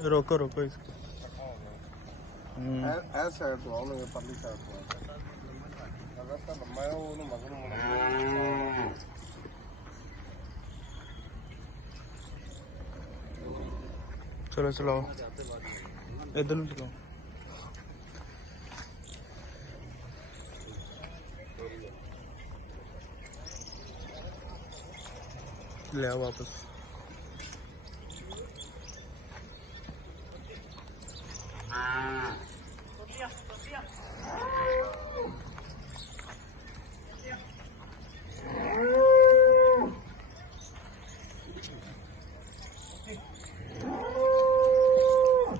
रोको रोको इसको। साइड तो आओगे परली साइड तो अगर तो लंबा है वो मगन मुड़ा चलो चलाओ इधर ਨੂੰ चलाओ। ले आओ वापस।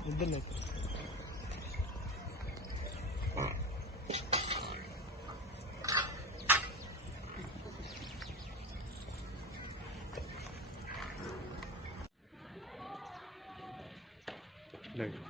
इधर लेके नहीं